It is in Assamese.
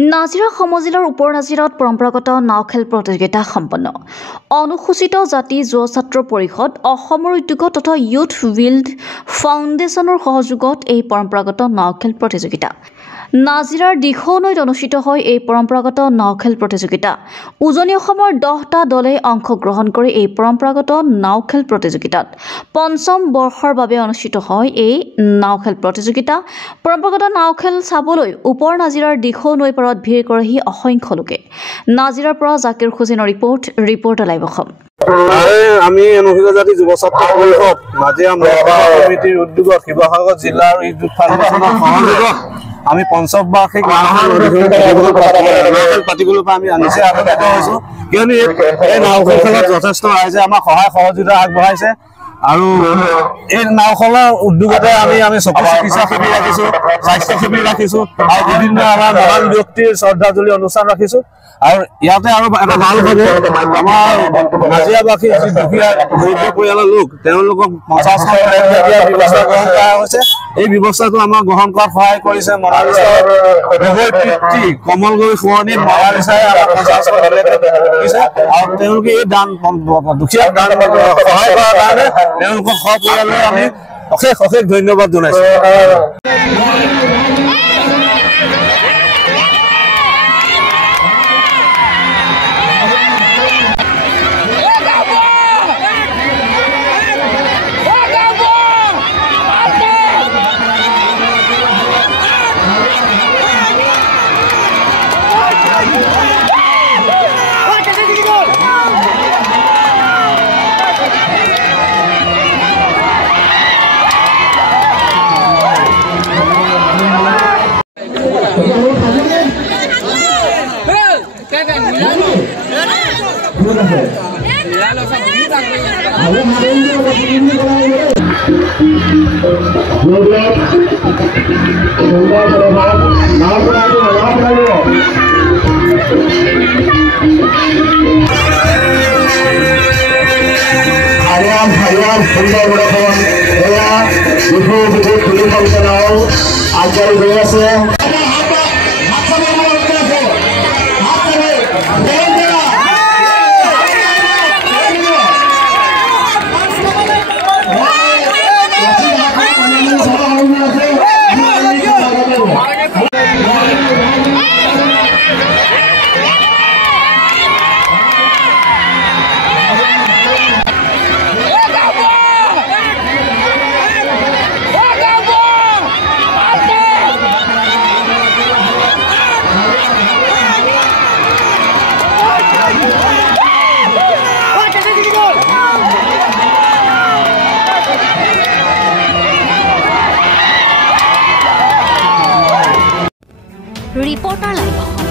নাজিৰা সমজিলাৰ ওপৰ নাজিৰাত পৰম্পৰাগত নাও খেল প্ৰতিযোগিতা সম্পন্ন। অনুসূচিত জাতি যুৱ ছাত্ৰ পৰিষদ অসমৰ উদ্যোগ তথা ইউথ উইল্ড ফাউণ্ডেশ্যনৰ সহযোগত এই পৰম্পৰাগত নাও খেল প্ৰতিযোগিতা নাজিৰাৰ দিখৌনৈত অনুষ্ঠিত হয়। এই পৰম্পৰাগত নাও খেল প্ৰতিযোগিতা উজনি অসমৰ 10টা দলে অংশগ্ৰহণ কৰি এই পৰম্পৰাগত নাও খেল প্ৰতিযোগিতাত পঞ্চম বৰ্ষৰ বাবে অনুষ্ঠিত হয়। এই নাও খেল প্ৰতিযোগিতা পৰম্পৰাগত নাও খেল চাবলৈ ওপৰ নাজিৰাৰ দিখৌনৈ পাৰত ভিৰ কৰেহি অসংখ্য লোকে। নাজিৰাৰ পৰা জাকিৰ হুছেইনৰ ৰিপৰ্ট লাইভ অসম। আমি অনুসূচিত জাতি যুৱ ছাত্ৰ পৰিষদ নাজিৰা কমিটিৰ উদ্যোগত শিৱসাগৰ জিলাৰ ইউথ ফাউণ্ডেশ্যনৰ সহযোগত আমি পঞ্চম বাৰ্ষিক পাতিবলৈ আমি নিচেই আনন্দিত হৈছো, কিয়নো এই নাওখন খেলত যথেষ্ট ৰাইজে আমাক সহায় সহযোগিতা আগবঢ়াইছে। আৰু এই নাওখনৰ উদ্যোগতে আমি চকু চিকিৎসা শিবিৰ ৰাখিছো, স্বাস্থ্য শিবিৰ ৰাখিছো আৰু বিভিন্ন আমাৰ মহান ব্যক্তিৰ শ্ৰদ্ধাঞ্জলি অনুষ্ঠান ৰাখিছো। আৰু ইয়াতে আৰু এটা ভাল হ'ব, আমাৰ নাজিৰাবাসী যি দুখীয়া দৰিদ্ৰ পৰিয়ালৰ লোক তেওঁলোকক 50 দিয়াৰ ব্যৱস্থা গ্ৰহণ কৰা হৈছে। এই ব্যৱস্থাটো আমাক গ্ৰহণ কৰাত সহায় কৰিছে মনালিছাৰ পিতৃ কমল গগৈ সোঁৱৰণিত মনালিছাই দিছে। আৰু তেওঁলোকে এই দান দুখীয়া দান সহায় কৰাৰ কাৰণে তেওঁলোকক সপৰিয়াললৈ আমি অশেষ ধন্যবাদ জনাইছো। আগবাঢ়ি গৈ আছে। Reporter live Assam.